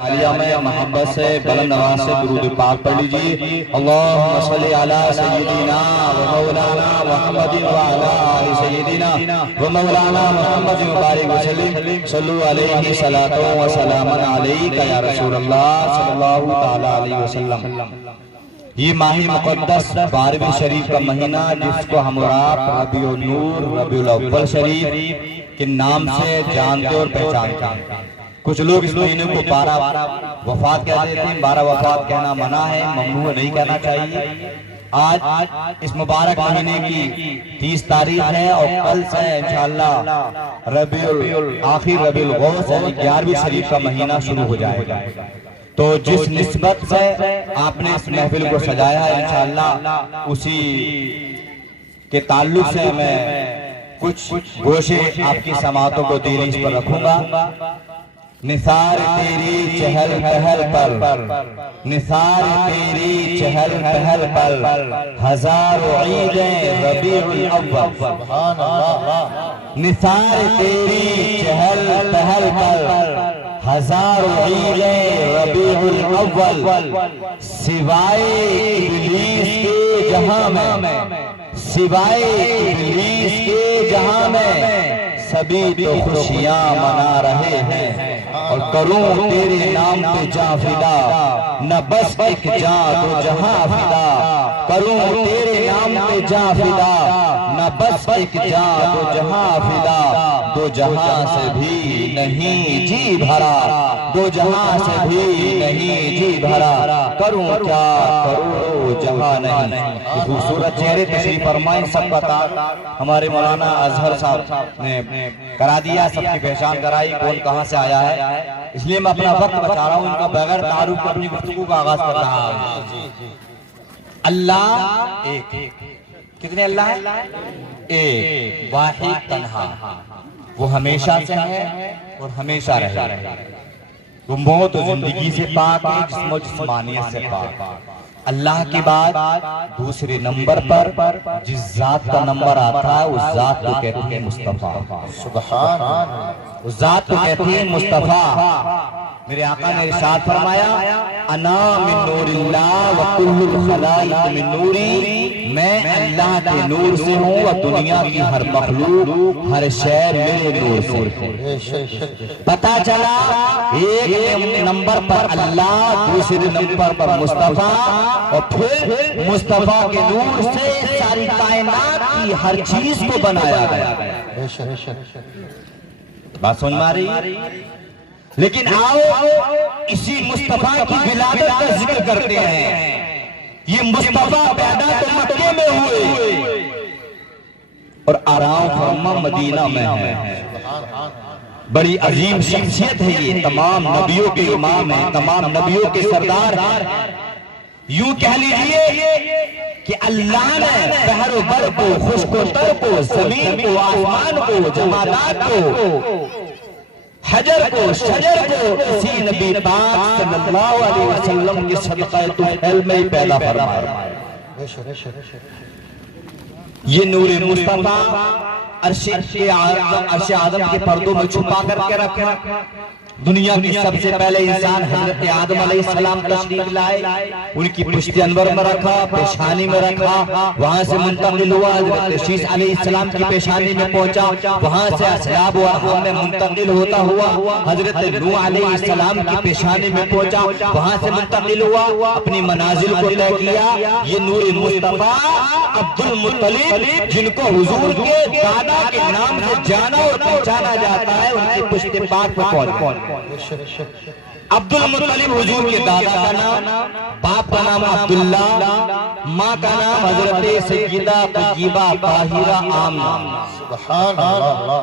आलिया में मोहब्बत से बुलंद आवाज से दुरूद पाक पढ़ लीजिए। अल्लाहुम्मा सल्ली अला सय्यिदिना व मौलाना मुहम्मदिन व अला आलि सय्यिदिना व मौलाना मुहम्मदिन व बारिक वसल्लिम सल्लु अलैहि सलातो व सलामन अलैका या रसूल अल्लाह सल्लल्लाहु तआला अलैहि वसल्लम। ये माही मुक़द्दस 12वीं शरीफ का महीना जिसको हम और आप रबीउल नूर रबीउल अव्वल शरीफ के नाम से जानते और पहचानते हैं। कुछ लोग इस महीने को 12 वफात कह देते हैं। 12 वफात कहना मना है, ममनू नहीं कहना चाहिए। आज इस मुबारक महीने की 30 तारीख है और कल से इंशाअल्लाह रबीउल आखिर रबीउल गौस यानी 11वीं शरीफ का महीना शुरू हो जाएगा। तो जिस निस्बत से आपने इस महफिल को सजाया है इंशाअल्लाह उसी के ताल्लुक से मैं कुछ गोशे आपकी समातों को दीनीस पर रखूंगा। निसार तेरी चहल पहल पर, निसार तेरी चहल पहल पर हजारों ईदें रबीउल अव्वल। निसार तेरी चहल पहल पर हजारों ईदें रबीउल अव्वल। सिवाय इब्लीस के जहां में, सिवाय इब्लीस के जहां में सभी तो खुशियां मना रहे हैं। और करूं तेरे नाम पे जा फिदा, न बस एक जा दो जहां फिदा। करूं तेरे नाम पे जा फिदा, न बस एक जा दो जहां फिदा। दो जहां से भी नहीं जी भरा, दो जहां से भी नहीं जी भरा। करूं क्या करूं जहां नहीं। खूबसूरत चेहरे तशरीफ फरमाएं। सब बता हमारे मौलाना अजहर साहब ने करा दिया, सबकी पहचान कराई कौन कहां से आया है। इसलिए मैं अपना वक्त बचा रहा हूं, इनका बगैर तारुफ के अपनी गुफ्तगू का आगाज कर रहा हूं। अल्लाह एक, कितने अल्लाह है? एक, वाहिद तन्हा। वो हमेशा से है और हमेशा रहेगा। वो मौत और जिंदगी से पाक है, जिस्म और जिस्मानियत से पाक। अल्लाह के बाद दूसरे नंबर पर जिस जात का नंबर आता है उस जात को कहते हैं मुस्तफा। सुभान अल्लाह। उस जात को कहते हैं मुस्तफा। मेरे आका ने इरशाद फरमाया, अना मिन नूरिल्लाह व कुल्लुल खलाइक मिन नूरी। मैं अल्लाह के नूर से हूँ और दुनिया की हर मखलूक हर शय मेरे नूर से। पता चला एक नंबर पर अल्लाह, दूसरे नंबर पर मुस्तफा और फिर मुस्तफा के नूर से सारी कायनात की हर चीज को बनाया गया। बात समझ में आ रही? लेकिन आओ इसी मुस्तफा की विलादत का जिक्र करते हैं। ये मुस्तफा पैदा तो मक्के में हुए और आराम फरमा मदीना में है। बड़ी अजीम शख्सियत है ये, तमाम नबियों के इमाम है, तमाम नबियों के सरदार। यूं कह लीजिए कि अल्लाह ने बहर व बर को, खुश्क व तर को, जमीन को, आसमान को, जमादात को, हजर को, शजर को इसी नबी पाक सल्लल्लाहु अलैहि वसल्लम के सदक़े तुफैल में ही पैदा फरमाया। ये नूर मुस्तफा अर्श आदम के पर्दों में छुपा करके रखा। दुनिया की सबसे पहले इंसान हजरत आदम अलैहिस्सलाम तशरीफ लाए, उनकी पुश्त अनवर में रखा, पेशानी में रखा। वहां से मुंतकिल हुआ हजरत शीश अलैहिस्सलाम की पेशानी में पहुंचा। वहां से असहाब व अहवाम में मुंतकिल होता हुआ हजरत नूह अलैहिस्सलाम की पेशानी में पहुंचा। वहां से मुंतकिल हुआ, अपनी मनाजिल को तय किया। ये नूर मुस्तफा अब्दुल मुत्तलिब, जिनको हुजूर के दादा के नाम से जाना और पहचाना जाता है, उनकी पुश्त पाक पर पहुंचा। अब्दुल मुत्तलिब हुजूर के दादा का नाम, बाप का नाम अब्दुल्ला, माँ का नाम हजरत सय्यदा तय्यबा ताहिरा आमना। सुभान अल्लाह।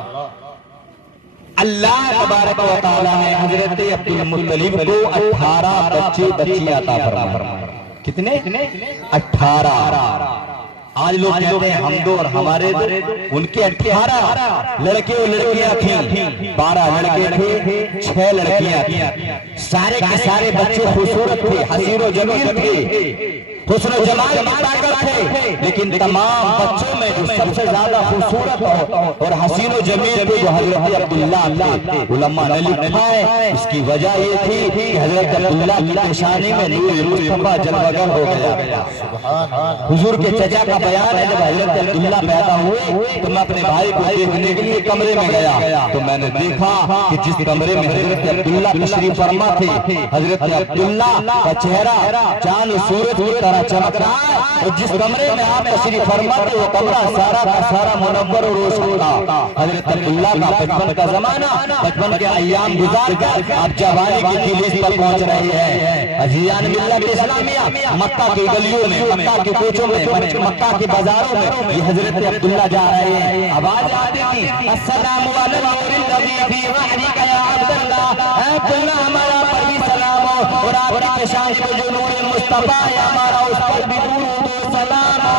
अल्लाह तबारक व तआला ने हजरत अब्दुल मुत्तलिब को 18 बच्चे बच्चियां अता फरमाए। कितने? 18। आज लोग कहते हैं हम दो और हमारे दो, उनके 18 लड़के और लड़कियां थी। 12 लड़के थे, 6 लड़कियां थी। सारे के सारे बच्चे खूबसूरत थे, हसीन और जमील थे। हुस्न जमाल की ताकत थे, लेकिन तमाम बच्चों में जो सबसे ज्यादा खूबसूरत और हसीन और जमील थे वो हजरत अब्दुल्ला थे। उलमा ने लिखा है इसकी वजह ये थी कि हजरत अब्दुल्ला की पेशानी में नूर मुस्तफा जलवगर हो गया। हुजूर के चचा का बयान है, जब हजरत अब्दुल्ला पैदा हुए तो मैं अपने भाई को देखने के लिए कमरे में गया, तो मैंने देखा कि जिस कमरे में हजरत अब्दुल्ला तशरीफ फरमा थे, हजरत अब्दुल्ला का चेहरा चांद सूरज की तरह चमक रहा है, और जिस कमरे में आप तशरीफ फरमा थे वो कमरा सारा का सारा मुनव्वर और रोशन था। हजरत अब्दुल्ला का बचपन का जमाना, बचपन के अय्याम गुजार कर आप जवानी की दहलीज पर पहुंच रहे हैं। अजीजान मिल्लत इस्लामिया, मक्का की गलियों में, मक्का के कोचों में, मक्का के बाजारों में ये हजरत अब्दुल्ला जा रहे हैं। आवाज आती थी अस्सलामु अलैकुम नबी वहदिका या अब्दुल्ला, अब्दुल्ला हमारा पर भी सलाम हो, और आपकी पेशानी पे जो नूर मुस्तफा है हमारा उस पर भी दुरूद और सलाम हो।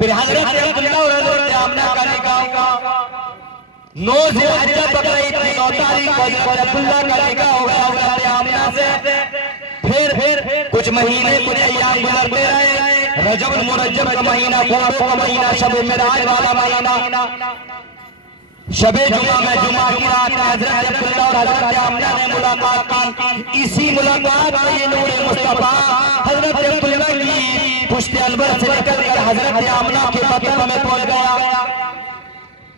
फिर हजरत अब्दुल्ला और हजरत आमना का निकाह 9 ज़िलहज्जा बकरा ईद की 9 तारीख को हजरत अब्दुल्ला का निकाह हो गया हजरत आमना से। फिर कुछ महीने कुछ अय्याम गुजरते रहे, रजब मुरज्जब का महीना, क़ुरबों का महीना, शब मेराज वाला महीना, शबे जुमा में जुमा की रात में हजरत अब्दुल्ला और हजरत आमना ने मुलाकात की। इसी मुलाकात में ये नूर मुस्तफा हजरत अब्दुल्ला की पुश्त अनवर से निकलकर हजरत आमना के बतन में पहुंच गया।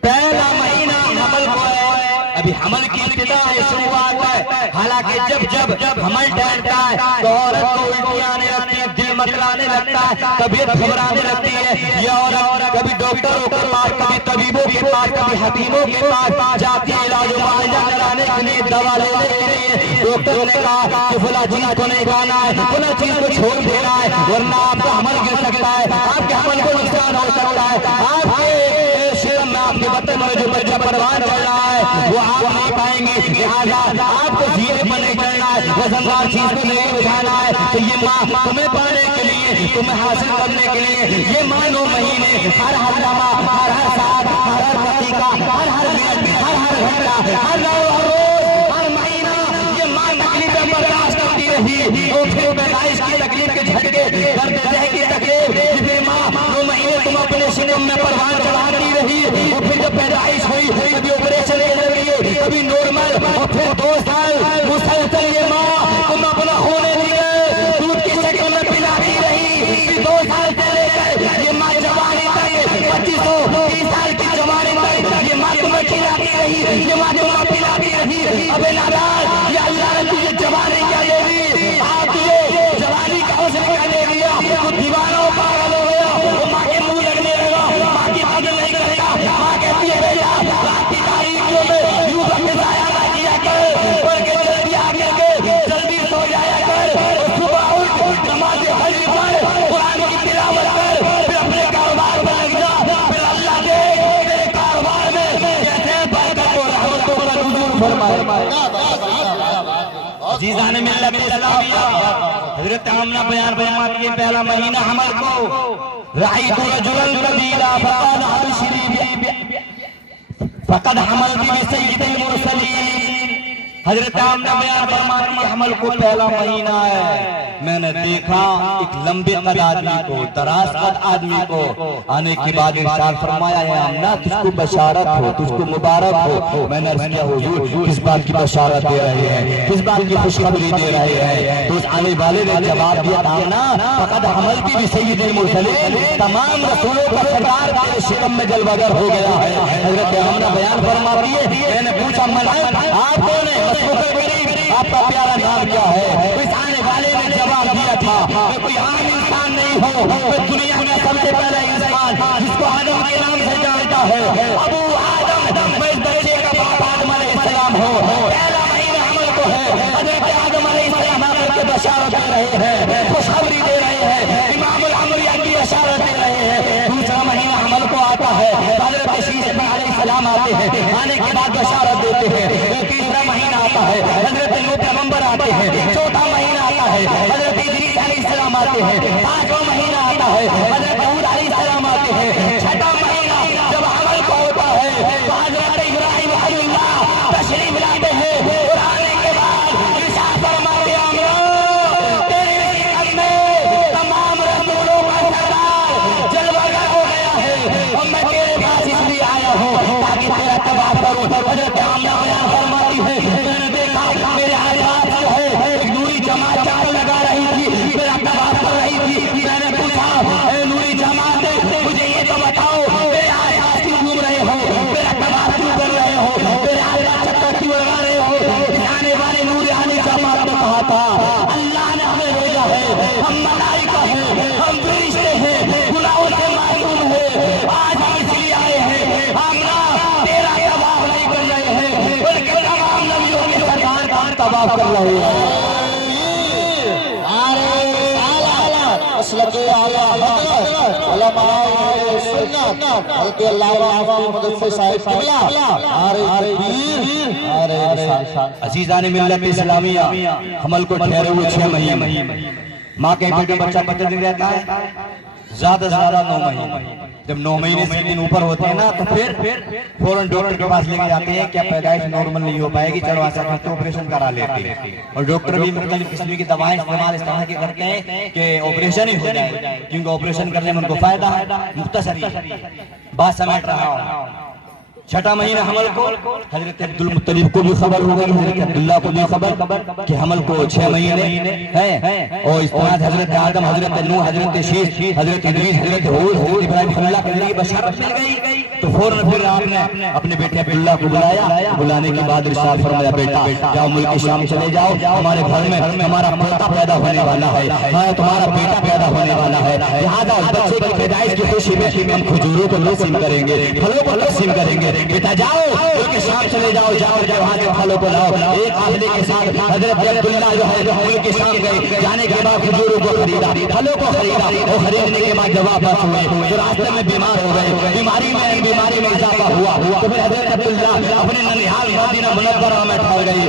पहला महीना हमल को है, अभी हमल की इब्तिदा है, शुरुआत है। हालांकि जब हमल टहलता है तो औरत को उल्टी आने लगती है, दिल मचलाने लगता है, तबीयत घबराने लगती है। ये औरत कभी डॉक्टरों के पास, कभी तबीबों के पास, कभी हकीमों के पास जाती है इलाज मुआवजा कराने के लिए, दवा लेने के लिए। डॉक्टर ने कहा कि फला चीज को नहीं खाना है, फला चीज को छोड़ देना है, वरना आपका हमल गिर सकता है, आपके हमल को नुकसान हो सकता है, आपके आपके वतन में जो बच्चा परवान चल रहा है वो आप नहीं पाएंगे। लिहाजा आपको धीरे पर नहीं चलना है, वजनदार चीज को नहीं उठाना है। तो ये माँ तुम्हें पाने के लिए, तुम्हें हासिल करने के लिए ये माँ 9 महीने हर लम्हा, हर साल, हर दकीका, हर मिनट, हर घंटा, हर रोज, हर महीना ये माँ तकलीफें बर्दाश्त करती रही। और फिर पैदाइश की तकलीफ के झटके, दर्द देह की तकलीफ, जिसमें माँ 9 महीने तुम अपने सीने में परवान चढ़ाती रही। और फिर जब पैदाइश हुई कभी ऑपरेशन लगी, कभी नॉर्मल, और फिर 2 साल मुसलसल ये माँ तुम अपना होने दिए दूध की शक्ल में पिलाती रही। फिर 2 साल से लेकर ये माँ जवानी तक, 25-30 साल की जवानी तक ये माँ तुम्हें खिलाती रही, ये माँ तुम्हें पिलाती रही। अबे नादान, ये अल्लाह ने तुझे जवानी क्या दे दी, आप तुझे जवानी का उसने क्या दे दिया, तो दीवाना पागल हो गया, वो माँ के मुंह लगने लगा, माँ की मदद नहीं करेगा। माँ कहती है बेटा रात की तारीखों में यूं वक्त जाया ना किया कर, बल्कि जल्दी आगे के जल्दी सो जाया कर, और सुबह उठ नमाज फजर पढ़, कुरान की तिलावत कर, फिर अपने कारोबार में लग जा, फिर अल्लाह दे तेरे कारोबार में जैसे बरकत और रहमतों का हुजूर फरमाए। अजीज़ान मिल्लत इस्लामिया, हज़रत आमना बयान फरमाती है पहला महीना हमल को राइतु रजुलन कबीरा फक़द हमल भी सय्यिदुल मुरसलीन। हजरत आमना बयान फरमाती है हमल को पहला महीना है, मैंने देखा एक लंबे कद आदमी को, दराज कद आदमी को आने के बाद इरशाद फरमाया है आमना तुझको बशारत हो, तुझको मुबारक हो। मैंने अर्ज़ किया हुजूर किस बात की बशारत दे रहे हैं, किस बात की खुशखबरी दे रहे हैं। तो उस आने वाले ने जवाब दिया आमना फक़द हमल भी सय्यिदुल मुरसलीन, तमाम रसूलों का सरदार तेरे शिकम में जलवागर हो गया है। हजरत आमना बयान फरमाती है मैंने पूछा मलाइक आप कौन है, आपका प्यारा नाम क्या है। इस आने वाले ने जवाब दिया था मैं कोई आम इंसान नहीं हूँ, मैं दुनिया में सबसे पहला इंसान जिसको आदम के नाम से जानता है, अबू आदम, मैं इस बच्चे का बाप आदम अलैहिस्सलाम हूँ। पहला महीना हमल को है, हज़रत आदम अलैहिस्सलाम आकर के बशारत दे रहे हैं, खुशखबरी दे रहे हैं, इमामुल अम्बिया की बशारत दे रहे हैं। दूसरा महीना हमल को आता है, हज़रत ईसा अलैहिस्सलाम आते हैं, आने के बाद बशारत देते हैं। तीसरा महीना आता है, हज़रत नूह पैगंबर आते हैं। चौथा महीना आता है, हज़रत इदरीस अलैहिस्सलाम आते हैं। 5वां महीना आता है, हज़रत हूद अलैहिस्सलाम आते हैं। 6वां महीना जब हमल को होता है तो हज़रत इब्राहीम खलीलुल्लाह तशरीफ लाते हैं, और आने के बाद इरशाद फरमाते हैं तेरे तवाफ कर रहे हैं। अजीजान मिल्लत इस्लामिया, हमल को ठहरे हुए 6 महीने। माँ के पेट में बच्चा कितने दिन रहता है? ज्यादा से ज्यादा 9 महीने। जब 9 महीने से दिन ऊपर होते हैं ना तो फिर फौरन डॉक्टर के पास लेके जाते हैं। क्या पैदाइश नॉर्मल नहीं हो पाएगी, चलो ऐसा करते हैं ऑपरेशन करा लेते हैं। और डॉक्टर भी मुख्तलिफ किस्म की दवाएं इस्तेमाल इस तरह की करते हैं कि ऑपरेशन ही हो जाए, क्योंकि ऑपरेशन करने में उनको फायदा है। मुख्तसरी बात समेट रहा हूँ। 6ठा महीना हमल को हजरत अब्दुल मुत्तलिब को भी खबर हो गई, हजरत अब्दुल्ला को भी खबर कि हमल को 6 महीने हैं। और इस तरह हजरत आदम, हजरत नूह, हजरत शीश, हजरत इदरीस, हजरत हूद, हजरत इब्राहिम अल्लाह के लिए बशारत मिल गई। तो फौरन फिर आपने अपने बेटे अब्दुल्ला को बुलाया। बुलाने के बाद इरशाद फरमाया, बेटा जाओ मुल्क की शाम चले जाओ, हमारे घर में हमारा पोता पैदा होने वाला है, तुम्हारा बेटा पैदा होने वाला है। लिहाजा उस बच्चे की पैदाइश की खुशी में हम खजूरों को तकसीम करेंगे, फलों को तकसीम करेंगे। बेटा जाओ मुल्क की शाम चले जाओ, वहाँ के फलों को लाओ। एक काफिले के साथ हजरत अब्दुल्ला जो है मुल्क की शाम गए। जाने के बाद खजूरों को खरीदा, फलों को खरीदा, और खरीदने के बाद जब वापस हुए तो रास्ते में बीमार हो गए। बीमारी में इजाफा हुआ। तो फिर हजरत अब्दुल्ला अपने ननिहाल मदीना मुनव्वरा में ठहर गई।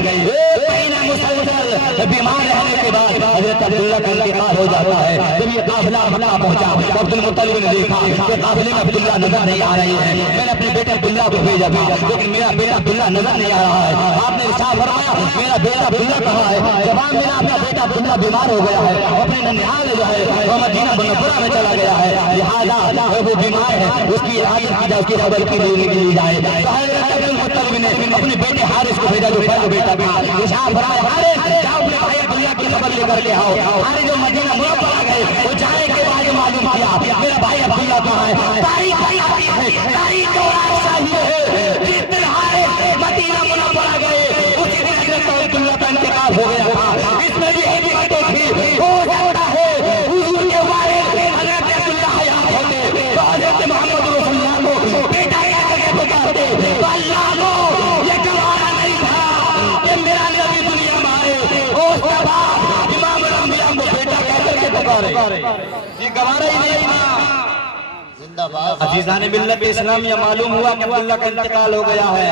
बीमार रहने के बाद हजरत अब्दुल्ला का इंतकाल हो जाता है। जब ये काफिला मक्का पहुंचा, अब्दुल मुत्तलिब ने देखा कि काफिले में अब्दुल्ला नजर नहीं आ रही है। मैंने अपने बेटे अब्दुल्ला को भेजा, लेकिन मेरा बेटा अब्दुल्ला नजर नहीं आ रहा है। आपने इरशाद फरमाया, मेरा बेटा अब्दुल्ला कहाँ है? जवाब मिला, अपना बेटा अब्दुल्ला बीमार हो गया है, अपने ननिहाल जो है वो मदीना मुनव्वरा में चला गया है। लिहाजा वो बीमार है, उसकी इजाजत की जाए, उसकी खबर की ली जाए। तो हजरत अब्दुल मुत्तलिब ने अपने बेटे हारिस को भेजा, जो पहला बेटा था। इरशाद फरमाया, हारिस जाओ अपने भाई अब्दुल्ला की खबर लेकर के आओ। हारिस जो मदीना मुनव्वरा गए, वो जाने के बाद मालूम किया मेरा भाई अब्दुल्ला कहाँ है। तारीख आती है, तारीख मदीना मुनव्वरा गए, उसी दिन हजरत अब्दुल्ला का इंतकाल हो गया था। इसमें भी एक बात थी, हो सकता है हुजूर के वारिस हजरत अब्दुल्ला हयात होते तो हजरत मोहम्मद रसूलुल्लाह को बेटा कहकर पुकारते, तो अल्लाह को ये गवारा नहीं था कि मेरा नबी दुनिया में आए। उस बाद इमाम अल-अंबिया को बेटा कहकर के पुकारे, ये गवारा ही नहीं था। अजीजान मिल्लत इस्लामिया, मालूम हुआ कि अब्दुल्ला का इंतकाल हो गया है।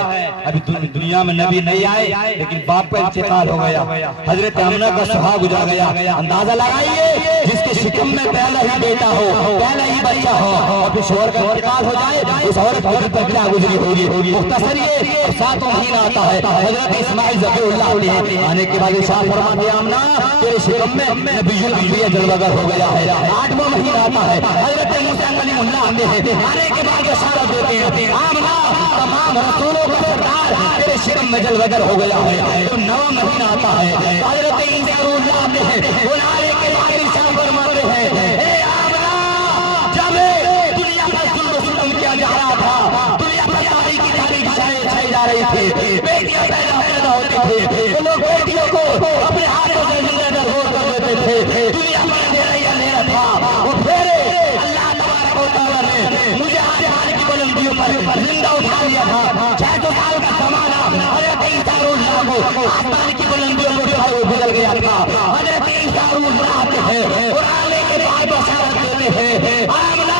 अभी दुनिया में नबी नहीं आए, लेकिन बाप का इंतकाल हो गया। हजरत आमना का सुहा गुजर गया। अंदाजा लगाइए, जिसके शिकम में पहला ही बेटा हो, पहला ही बच्चा हो, और फिर शोहर का इंतकाल हो जाए, उस औरत पर क्या गुजरी होगी। मुख्तसर ये 7 महीना आता है। हजरत इस्माइल ज़बीहुल्लाह आने के बाद इरशाद फरमाते, आमना तेरे शिकम में नबीयुल अंबिया जलवागर हो गया है। 8वां महीना आता है। हजरत मूसा कलीमुल्लाह आने के बाद इशारा देते हैं, आमना तमाम रसूलों का सरदार तेरे शिकम में जलवगर हो गया है। तो 9वां महीना आता है। हजरत ईसा रूहुल्लाह आते हैं, वो आने के बाद इरशाद फरमाते हैं, ए आमना जब दुनिया का जुल्म किया जा रहा था, दुनिया पर तारीख छाई जा रही थी, बेटियां पैदा होती थी, तो लोग बेटियों को अपने हाथों से जिंदा दफन कर देते थे। दुनिया पर अंधेरा था। वो फिर मुझे आसमान की बुलंदियों पर जिंदा उठा लिया था। 600 साल का जमाना हजरत ईसा रूहुल्लाह को आसमान की बुलंदियों को उठाए हुए गुजर गया था। हजरत ईसा रूहुल्लाह आते हैं और आने के बाद बशारत देते हैं, आमना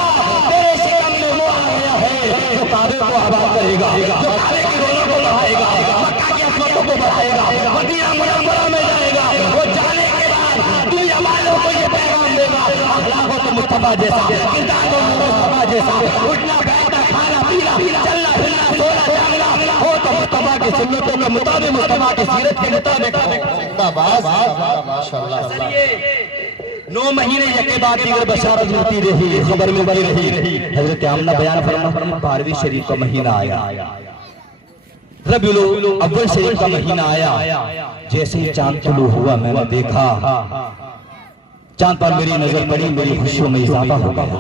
तेरे शिकम में वो आ गया है जो काबे को आबाद करेगा, जो काबे की रोनों को बढ़ाएगा, मक्का की अजमतों को बढ़ाएगा, मदीना मुनव्वरा में जाएगा। वो जाने के बाद दुनिया वालों को ये पैगाम देगा, अखलाक तो मुस्तफा जैसा, किरदार तो मुस्तफा जैसा, उठना बैठना खाना पीना चलना फिरना सोना जागना हो तो मुस्तफा की सुन्नतों के मुताबिक, मुस्तफा की सीरत के मुताबिक। माशाअल्लाह। 9 महीने के बाद दीगर बशारत मिलती रही, खबर मिलती रही। हजरत आमना बयान फरमा 12वीं शरीफ का महीना आया, रबीउल अव्वल शरीफ का महीना आया। जैसे ही चांद तुलू हुआ, मैंने देखा चांद पर मेरी नजर पड़ी, मेरी खुशियों में इजाफा हो गया।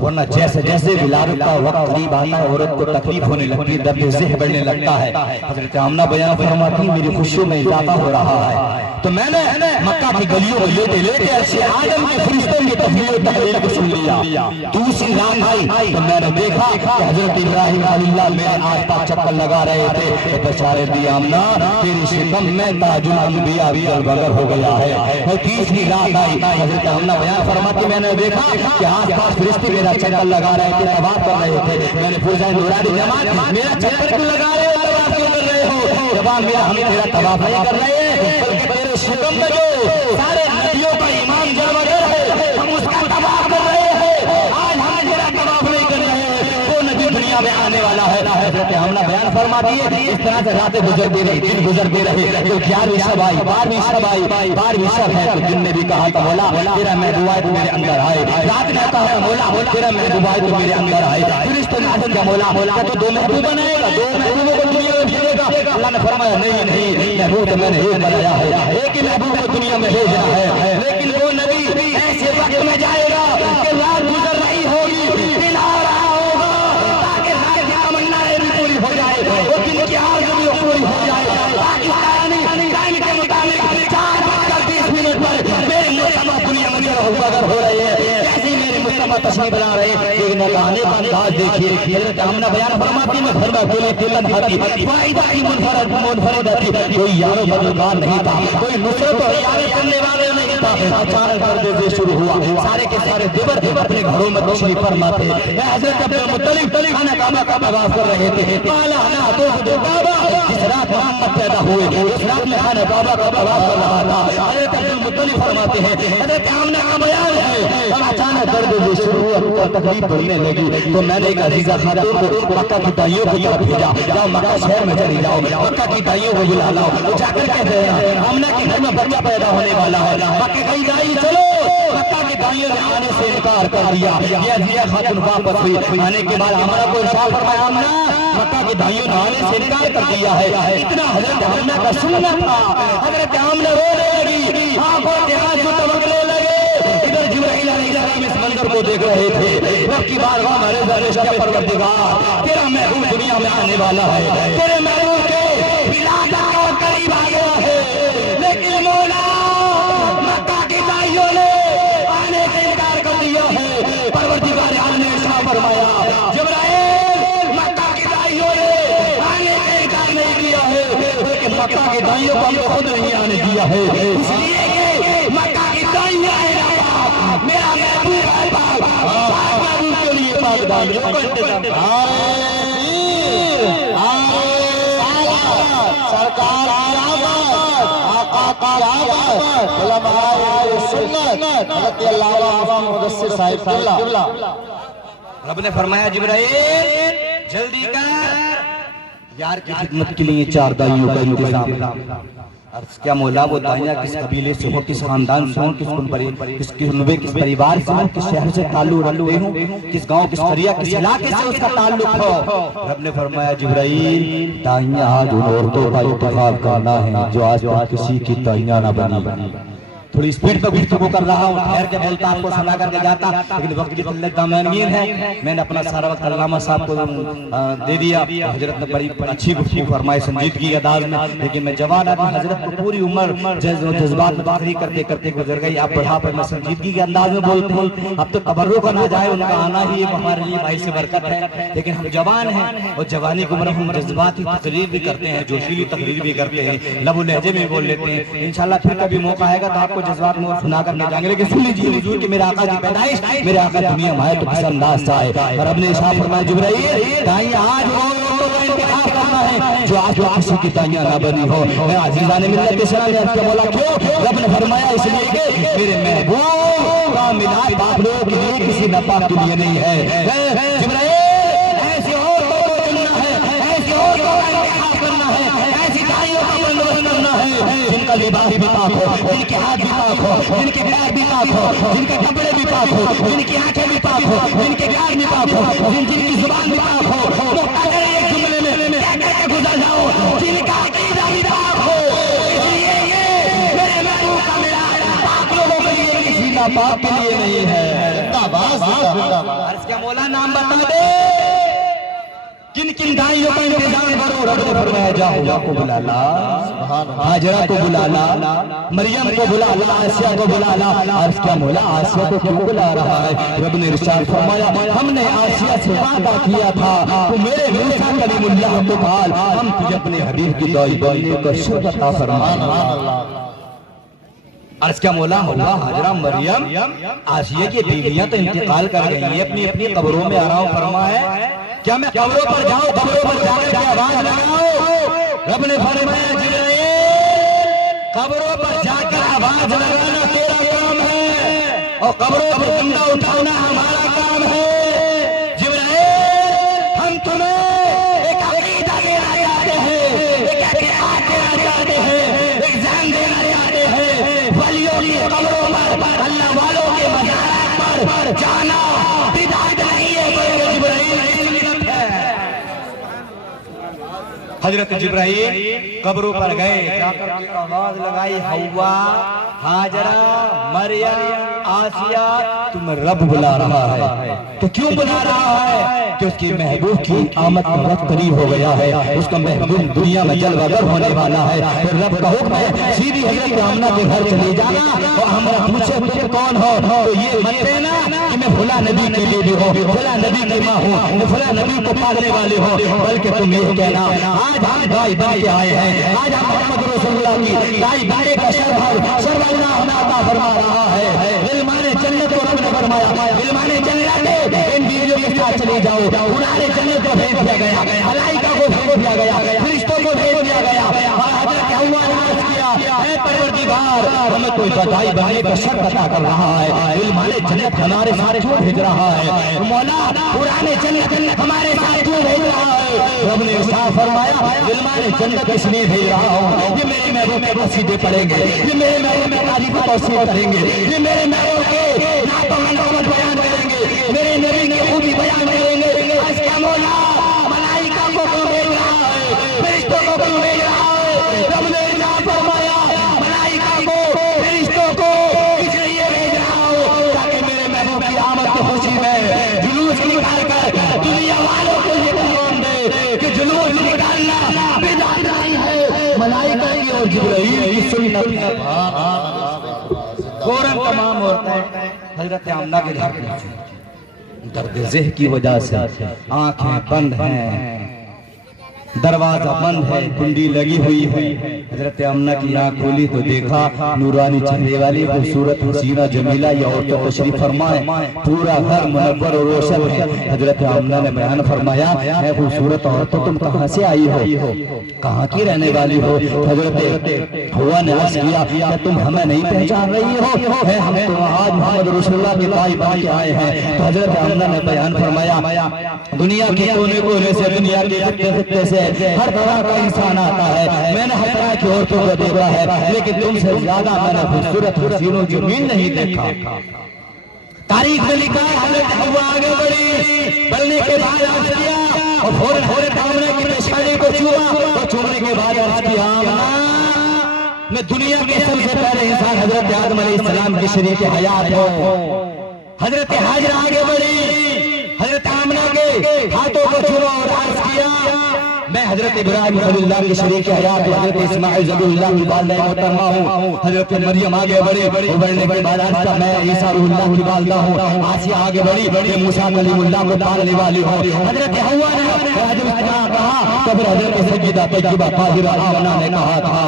वरना जैसे जैसे विलादत का वक्त करीब आता है औरत को तकलीफ होने लगती है, दर्द ज़ह बढ़ने लगता है। हज़रत आमना बयान फरमाती मेरी खुशियों में इजाफा हो रहा है। तो मैंने मक्का की गलियों में लेटे लेटे अर्शे आदम के फरिश्तों की तस्वीर तहलील को सुन लिया। दूसरी रात आई तो मैंने देखा कि हज़रत इब्राहिम खलीलुल्लाह मेरे आसपास चक्कर लगा रहे थे। तो बेचारे दी आमना तेरी शिकम में ताजुल अंबिया भी अलबगर हो गया है। और तीसरी रात आई, हज़रत आमना बयान फरमाती मैंने देखा कि आसपास फरिश्ते मेरा चक्कर लगा रहे थे, तवाफ कर रहे थे। मैंने पूछा नूरानी जमात मेरा चक्कर क्यों लगा रहे हो, तवाफ क्यों कर रहे हो? जवाब मेरा हम तेरा तवाफ नहीं कर रहे हैं, बल्कि तेरे शिकम में जो सारे नदियों का इमाम जलवगर है हम उसका तवाफ कर रहे हैं। आज हम तेरा तवाफ नहीं कर रहे हैं, वो नबी दुनिया में आने वाला है। हज़रत आमना बयान फरमाती है इस तरह से रातें गुजरती रही, दिन गुजरते रहे। तो 11वीं शब आई, 12वीं शब आई, 12वीं शब है तो दिन ने भी कहा था मौला तेरा महबूब आए तो मेरे अंदर आए। रात ने कहा मौला तेरा महबूब आए तो मेरे अंदर आए। फिर इस तरह का मौला तो दो महबूब बनाएगा, दो महबूबों को दुनिया में भेजेगा। अल्लाह ने फरमाया नहीं महबूब तो मैंने एक बनाया है, एक ही महबूब को दुनिया में भेजना है। लेकिन वो नबी ऐसे वक्त में जाएगा कि रात गुजर रही होगी, दिन आ रहा होगा ताकि रात की तमन्नाएं भी पूरी हो जाए, वो दिन की आरज़ू भी पूरी हो जाए। पाकिस्तानी टाइम के मुताबिक 4:20 पर मेरे मुस्तफा दुनिया में अगर हो रहे हैं, ऐसे मेरे मुस्तफा तशरीफ ला रहे हैं। लेकिन गाने का अंदाज देखिए, हज़रत आमना बयान फरमाती में घर में अकेले तिलन हाथी फायदा की मुनफरिद थी, कोई यारो मददगार नहीं था, कोई नुसरत और यारे करने वाले नहीं था। अचानक पर्दे शुरू हुआ, सारे के सारे देवर अपने घरों में तशरीफ फरमा थे। हज़रत अब्दुल मुत्तलिब खाना काबा का तवाफ कर रहे थे। पाला ना तो काबा जिस रात मोहम्मद पैदा हुए उस रात में खाना काबा का तवाफ कर रहा था। हज़रत अब्दुल मुत्तलिब फरमाते हैं हज़रत आमना का बयान है अचानक दर्द शुरू हुआ, तकलीफ बढ़ने लगी। तो मैंने एक अजीजा खातून को मक्का की दाइयों की तरफ भेजा, जाओ मक्का शहर में चली जाओ, मक्का की दाइयों को बुला लाओ। वो जाकर कहते हैं आमना के घर में बच्चा पैदा होने वाला है। मक्का की दाई चलो, मक्का की दाइयों ने आने से इनकार कर दिया। ये अजीजा खातून वापस हुई, आने के बाद आमना को इरशाद फरमाया आमना मक्का की दाइयों ने आने से इनकार कर दिया है। इतना हज़रत आमना का सुनना था, हज़रत आमना रोने लगी, आंखों के आंसू टपकने लगे। इधर जिब्राइल अलैहिस्सलाम इस मंजर को देख रहे थे। रब की बारगाह में अर्ज़ किया परवरदिगार तेरा महबूब दुनिया में आने वाला है, तेरे महबूब के विलादत का करीब आ गया है। लेकिन मौला मक्का की दाइयों ने आने से इनकार कर दिया है। परवरदिगार आलम ने इरशाद फरमाया जिब्राइल मक्का की दाइयों ने आने से इनकार नहीं किया है, बल्कि मक्का की दाइयों को हमने खुद नहीं आने दिया है। इसलिए कि मक्का की दाइयां हैं मेरा महबूब है, महबूब के लिए पाक दाइयों को इंतजाम सरकार रब ने फरमाया जिब्राइल जल्दी कर यार की खिदमत के लिए 4 दाइयों का इंतजाम। अर्ज़ क्या मौला वो दाइयाँ किस कबीले से हो, किस खानदान से हो, किस परिवार से हो, किस शहर से ताल्लुक रखते हो, किस गांव किस करिया किस इलाके से उसका ताल्लुक हो। रब ने फरमाया जिब्राइल दाइयाँ आज उन औरतों का इंतखाब करना है जो आज तक किसी की दाइयाँ ना बनी। थोड़ी स्पीड पर गुफ्तगू कर रहा हूँ, ठहर के बोलता आपको सुना करके जाता, लेकिन वक्त की किल्लत दामनीर है। मैंने अपना सारा वक्त अल्लामा साहब को दे दिया। हजरत ने बड़ी अच्छी गुफ्तगू फरमाई संजीदगी के अंदाज में, लेकिन मैं जवान आदमी हजरत को पूरी उम्र जज्बात में बाखरी करते करते गुजर गई। आप बढ़ापे में संजीदगी के अंदाज में बोलते हैं। अब तो तबर्रुक करना जाए, उनका आना ही एक हमारे लिए भाई से बरकत है। लेकिन हम जवान हैं और जवानी की उम्र हम जज्बाती तकरीर भी करते हैं, जोशीली तकरीर भी करते हैं, लबो लहजे में बोल लेते हैं। इंशाल्लाह फिर कभी मौका आएगा तो आपको जज्बात में और सुना कर ले जाएंगे। लेकिन सुन लीजिए हुजूर कि मेरे आका की पैदाइश, मेरे आका दुनिया में आए तो किस अंदाज से आए। और अपने इरशाद फरमाया जिब्राइल दाइयाँ आज वो का इंतखाब करना है जो आज किसी की दाइयाँ ना बनी हो। मैं अजीज़ान मिल्लत के सलाम अर्ज़ किया मौला क्यों? रब ने फरमाया इसलिए कि मेरे महबूब का मिलाद बाप लोगों के लिए किसी नापाक के लिए नहीं है। जिब्राइल ऐसी औरतों को चुनना है, ऐसी औरतों का इंतखाब करना है, ऐसी दाइयों का बंदोबस्त करना है जिनका लिबास भी पाक हो, जिनके हाथ भी पाक हो, जिनके पैर भी पाक हो, जिनके कपड़े भी पाक हो, जिनकी आंखें भी पाक हो, जिनके कान भी पाक हो, जिनकी जुबान भी पाक हो। तो अगर एक जुमले में क्या करके गुजर जाओ, जिनका अकीदा भी पाक हो। इसलिए ये मेरे महबूब का मिलाद पाक लोगों के लिए, किसी नापाक के लिए नहीं है। अर्ज क्या मौला नाम बता दे, किन किन दाइयों का इंतजाम करो। रब ने फरमाया जाओ को बुला ला, हाजरा को बुला ला, मरियम को बुला ला, आसिया को बुला ला। अर्ज क्या मौला आसिया को क्यों बुला रहा है? रब ने इरशाद फरमाया हमने आसिया से वादा किया था तो मेरे मूसा कलीमुल्लाह को काल हम तुझे अपने हबीब की दाई बनने का शुक्र अता फरमाएंगे। अर्ज क्या मौला मौला हाजरा मरियम आसिया की बीवियां तो इंतकाल कर गई है, अपनी अपनी कब्रों में आराम फरमा है, क्या मैं कब्रों पर जाऊं, कब्रों पर जाकर के आवाज लगाऊं? रब ने फरमाया जिब्राइल कब्रों पर जाकर आवाज लगाना तेरा काम है और कब्रों पर जिंदा उठाना हमारा काम है। जिब्राइल हम तुम्हें एक अकीदा देना चाहते हैं, एक एहतियात देना चाहते हैं, एक जान देना चाहते हैं। वलियों की कब्रों पर, अल्लाह वालों के मज़ार पर जाना बिदअत नहीं है। हजरत जिब्राइल कब्रों पर गए, जाकर के आवाज लगाई हव्वा, हाजरा, मरियम, आसिया तुम रब बुला रहा है। तो क्यों बुला रहा है? कि उसकी महबूब की आमद का वक्त करीब हो गया है, उसका महबूब दुनिया में जलवागर होने वाला है। फिर रब का हुक्म है सीधी हजरत आमना के घर चली जाना और हमरा पूछे तुम कौन हो तो ये मत कहना कि मैं फला नबी की बेबी हो, फला नबी की माँ हूँ, फला नबी को पालने वाले हो, बल्कि तुम ये कहना आज हम दाई बन के आए हैं, आज हम मोहम्मद रसूलुल्लाह की दाई बारे का शर्वल्लाह अता फरमा रहा है। इल्माने जन्नत को रब ने फरमाया, इल्माने जन्नत इन बीवियों के साथ चली जाओ। उन्हारे जन्नत को भेज दिया गया, मलाइका को भेज दिया गया, फरिश्तों को भेज दिया गया। हजरत हव्वा ने अर्ज किया है परवरदिगार हमें कोई दाई बारे का शर्त अता कर रहा है, इल्माने जन्नत हमारे सारे क्यों भेज रहा है? मौला पुराने जन्नत हमारे साथ क्यों भेज रहा है? रब ने इरशाद फरमाया इल्माने जन्नत इसलिए भेज रहा हूँ, ये मेरे महबूब के कसीदे पढ़ेंगे, ये मेरे महबूब के तारीफ को तौसीफ करेंगे, ये मेरे महबूब के नात बयान करेंगे, मेरे नबी की खूबी बयान करेंगे। आज क्या मौला मलाइका को क्यों भेज रहा है, फरिश्तों को क्यों भेज रहा है? रब ने इरशाद फरमाया मलाइका को, फरिश्तों को इसलिए भेज रहा हूँ ताकि मेरे महबूब की आमद की खुशी में जुलूस निकाल कर दुनिया वालों को ये पैगाम दे कि जुलूस निकालना बिदअत नहीं है, मलाइका की और जिब्राइल की सुन्नत है। फौरन तमाम औरतें हजरत आमना के घर पहुंची। दर्द ज़ह की वजह से आंखें बंद हैं, दरवाजा बंद है, कुंडी लगी हुई है। हजरत आमना की आंख खोली तो देखा नूरानी चेहरे वाली खूबसूरत हसीना जमीला ये औरत तशरीफ फरमाए, पूरा घर मुनव्वर और रोशन है। हजरत आमना ने बयान फरमाया है खूबसूरत औरत तुम कहाँ से आई हो, कहाँ की रहने वाली हो? हजरत हव्वा ने अर्ज किया क्या तुम हमें नहीं पहचान रही हो? है हम तो आज मोहम्मद रसूलुल्लाह के भाई बन के आए हैं। तो हजरत आमना ने बयान फरमाया दुनिया के कोने कोने से, दुनिया के खित्ते से हर तरह का इंसान आता है, मैंने हर तरह की औरतों को देखा है, लेकिन तुमसे ज्यादा मैंने खूबसूरत हसीनों जमीन नहीं देखा। तारीख में लिखा है हजरत हव्वा आगे बढ़ी, बढ़ने के बाद अर्ज किया और फौरन आमना की पेशानी को छुआ और छूने के बाद अर्ज किया मैं दुनिया के सबसे पहले इंसान हजरत आदम अलैहिस्सलाम की शरीक हयात हो। हजरत हाजरा आगे बढ़ी, हजरत आमना के हाथों को छुआ और अर्ज किया मैं हजरत इब्राहिम खलीलुल्लाह की शरीक हयात, हजरत इस्माइल ज़बीहुल्लाह की वालिदा मोहतरमा हूँ। हजरत मरियम आगे बढ़े, बढ़ने के बाद आज मैं ईसा रूहुल्लाह की वालिदा हूँ। आसिया आगे बढ़ी, मैं मूसा कलीमुल्लाह को पालने वाली हूँ। हजरत हव्वा ने कहा तो फिर हजरत सय्यदा तय्यबा ताहिरा आमना ने कहा था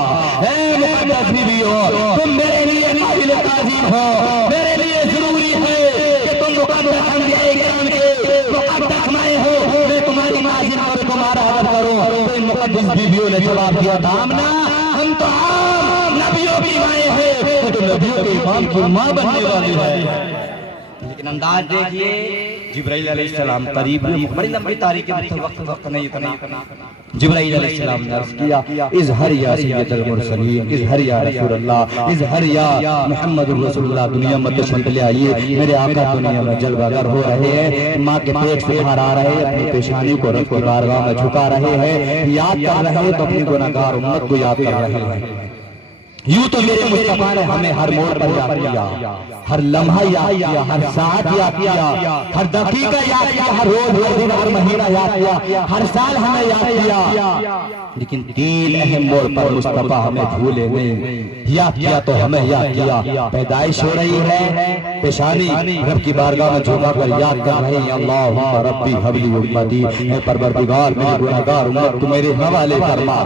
ऐ मुक़द्दस बीवी हो तुम मेरे लिए काबिल ताज़ीम हो, मेरे लिए जरूरी है कि तुम मुक़द्दस अंबियाए किराम के मुक़द्दस माए हो, मैं तुम्हारी ताज़ीम और तुम्हारा अदब करूं। तो इन मुक़द्दस बीवियों ने जवाब दिया था आमना हम तो आम नबियों की माएँ हैं, तो नबियों के इमाम की माँ बनने वाली है। लेकिन अंदाज देखिए जिब्राइल अलैहिस्सलाम करीब, बड़ी लंबी तारीख है, वक्त नहीं इतना। जिब्राइल अलैहिस्सलाम ने अर्ज किया इज़हर या सय्यदुल मुरसलीन, इज़हर या रसूलल्लाह, इज़हर या मुहम्मदुर रसूलुल्लाह, दुनिया में तशरीफ ले आइए, मेरे आका दुनिया में जलवागर हो रहे हैं, माँ के पेट से बाहर आ रहे हैं, अपनी पेशानी को रब की बारगाह में झुका रहे हैं, याद कर रहे हैं तो अपनी गुनहगार उम्मत को याद कर रहे हैं। यूं तो मेरे मुस्तफा ने हमें हर मोड़ पर याद किया, हर लम्हा याद किया, हर साथ याद किया, हर दकीका याद किया, हर रोज हर दिन हर महीना याद किया, हर साल हमें याद किया। लेकिन 3 अहम मोड़ पर मुस्तफा हमें भूले नहीं। याद किया तो हमें याद किया। पैदाइश हो रही है, पेशानी रब की बारगाह में झुका कर याद कर रहे हैं, अल्लाहुम्मा रब्बी हबली उम्मती, है परवरदिगार मेरे गुनहगार उम्मत तू मेरे हवाले फरमा।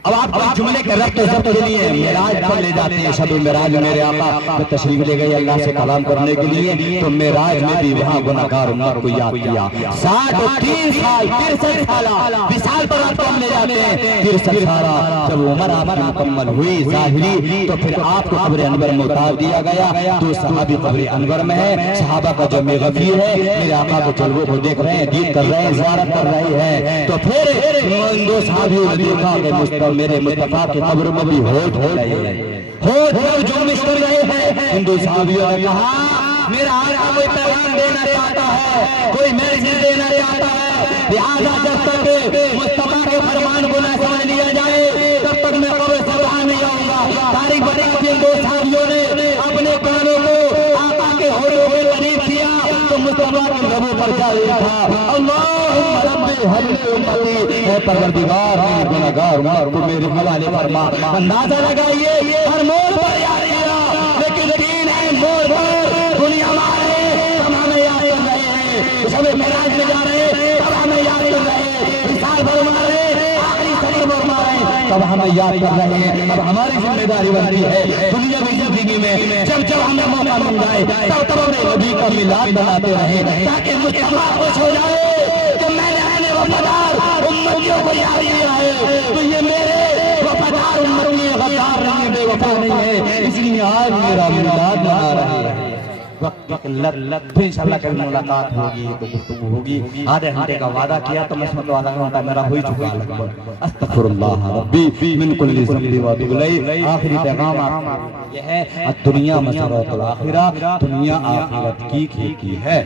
अब आप जुमले के रब्त ज़ब्त के लिए मेराज पर ले जाते हैं। शब मेराज मेरे आका तशरीफ ले गए अल्लाह से कलाम करने के लिए, तो मेराज में भी वहाँ गुनहगार उम्मत को याद किया। 63 साल 63 साल विशाल पर आप हम ले जाते हैं। 63 साल जब उम्र आपकी मुकम्मल हुई ज़ाहिरी, तो फिर आपको कब्र अनवर में उतार दिया गया। तो सहाबी कब्र अनवर में है, सहाबा का जो गफीर है मेरे आका के जलवों को देख रहे हैं, दीद कर रहे हैं, ज़ियारत कर रहे हैं। तो फिर इन 2 सहाबियों ने देखा कि मेरे मुस्तफा के कब्र में भी होठ हो रहे हैं, होठ जो मिस्टर रहे हैं। इन 2 सहाबियों ने कहा मेरा आका कोई पैगाम देना चाहता है, कोई मैसेज देना चाहता है, लिहाजा जब तक मुस्तफा के फरमान को न समझ लिया जाए तब तक मैं कब्र से बाहर नहीं आऊंगा। तारीख बता के 2 सहाबियों ने अपने कानों को आका के होठों के करीब किया तो मुस्तफा के लबों पर जा रहा था, अल्लाहुम्मा रब्बी हबली उम्मती, है परवरदिगार मेरे गुनहगार उम्मत को मेरे हवाले फरमा। अंदाजा लगाइए हर मोड़ पर याद किया, लेकिन यकीन है मोड़ पर दुनिया मारे हम हमें याद कर रहे हैं, शब मेराज में जा रहे हैं अब हमें याद कर रहे हैं, विशाल भर मारे आखिरी सफर भर मारे तब हमें याद कर रहे हैं। अब हमारी जिम्मेदारी बनती है दुनिया की जिंदगी में जब जब हमें मौका मिल जाए तब तब अपने नबी का मिलाद बनाते रहे, ताकि मुस्तफा खुश हो जाए कि मैंने आने वफादार उम्मतियों को याद किया है। तो ये मेरे वफादार उम्मती गद्दार नहीं है, बेवफा नहीं है, इसलिए आज मेरा मिलाद मना रहे हैं। वक्त की किल्लत, फिर इंशाअल्लाह कल मुलाकात होगी तो गुफ्तगू होगी। आधे घंटे का वादा किया तो मैं समझ आधा घंटा मेरा हो ही चुका लगभग। अस्तगफिरुल्लाह रब्बी मिन कुल्ली ज़ंबी व तुगलई। आखिरी पैगाम यह है दुनिया मसरतुल आखिरा, दुनिया आखिरत की खेती है।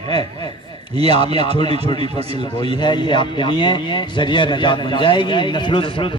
ये आपने छोटी छोटी फसल बोई है, ये आपके लिए जरिया नजात बन जाएगी। नस्लों